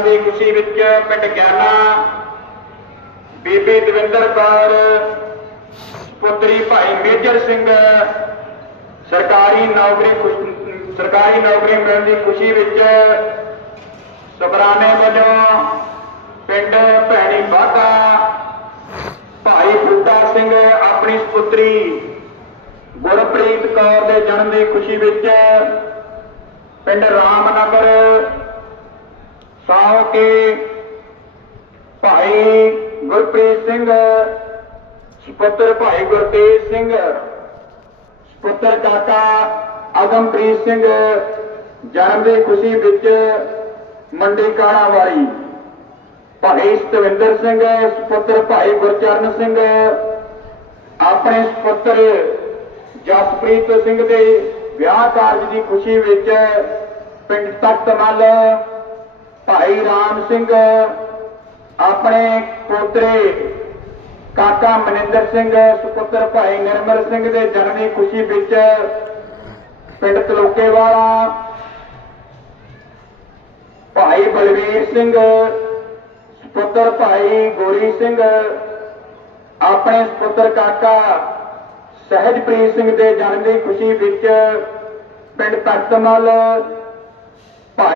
ਜਨਮ ਦੀ ਖੁਸ਼ੀ ਵਿੱਚ ਪਿੰਡ ਗਿਆਨਾ, ਬੀਬੀ ਦਵਿੰਦਰ ਕੌਰ, ਪੁੱਤਰੀ ਭਾਈ ਮੇਜਰ ਸਿੰਘ, ਸਰਕਾਰੀ ਨੌਕਰੀ ਸਰਕਾਰੀ ਨੌਕਰੀ ਮਿਲਣ ਦੀ ਖੁਸ਼ੀ ਵਿੱਚ ਸਬਰਾਨੇ ਵੱਲੋਂ ਪਿੰਡ ਭੈਣੀ ਬਾਗਾ ਭਾਈ ਬੂਟਾ ਸਿੰਘ ਆਪਣੀ ਪੁੱਤਰੀ ਗੁਰਪ੍ਰੀਤ ਕੌਰ ਦੇ ਜਨਮ ਦੀ ਖੁਸ਼ੀ ਵਿੱਚ ਪਿੰਡ ਰਾਮ ਸਾਹ ਕੇ ਭਾਈ ਗੁਰਪ੍ਰੀਤ ਸਿੰਘ, ਸੁਪੁੱਤਰ ਭਾਈ ਗੁਰਤੇਜ ਸਿੰਘ, ਸੁਪੁੱਤਰ ਕਾਕਾ ਅਗਮਪ੍ਰੀਤ ਸਿੰਘ, ਜਨਮ ਦੀ ਖੁਸ਼ੀ ਵਿੱਚ ਮੰਡੀ ਕਾਣਾ ਵਾਲੀ ਭਾਈ ਸਤਵਿੰਦਰ ਸਿੰਘ, ਸੁਪੁੱਤਰ ਭਾਈ ਗੁਰਚਰਨ ਸਿੰਘ, ਆਪਣੇ ਸੁਪੁੱਤਰ ਜਸਪ੍ਰੀਤ ਸਿੰਘ ਦੇ ਵਿਆਹ ਕਾਰਜ ਦੀ ਖੁਸ਼ੀ ਵਿੱਚ ਪਿੰਡ ਤਖਤ ਤਖਤਮਲ ਭਾਈ ਰਾਮ ਸਿੰਘ, ਆਪਣੇ ਪੋਤਰੇ ਕਾਕਾ ਮਨਿੰਦਰ ਸਿੰਘ, ਸੁਪੁੱਤਰ ਭਾਈ ਨਿਰਮਲ ਸਿੰਘ ਦੇ ਜਨਮ ਦੀ ਖੁਸ਼ੀ ਵਿੱਚ ਪਿੰਡ ਤਲੋਕੇਵਾਲਾ, ਭਾਈ ਬਲਵੀਰ ਸਿੰਘ, ਸੁਪੁੱਤਰ ਭਾਈ ਗੋਰੀ ਸਿੰਘ, ਆਪਣੇ ਸੁਪੁੱਤਰ ਕਾਕਾ ਸਹਿਜਪ੍ਰੀਤ ਸਿੰਘ ਦੇ ਜਨਮ ਦੀ ਖੁਸ਼ੀ ਵਿੱਚ ਪਿੰਡ ਤਖਤਮਲ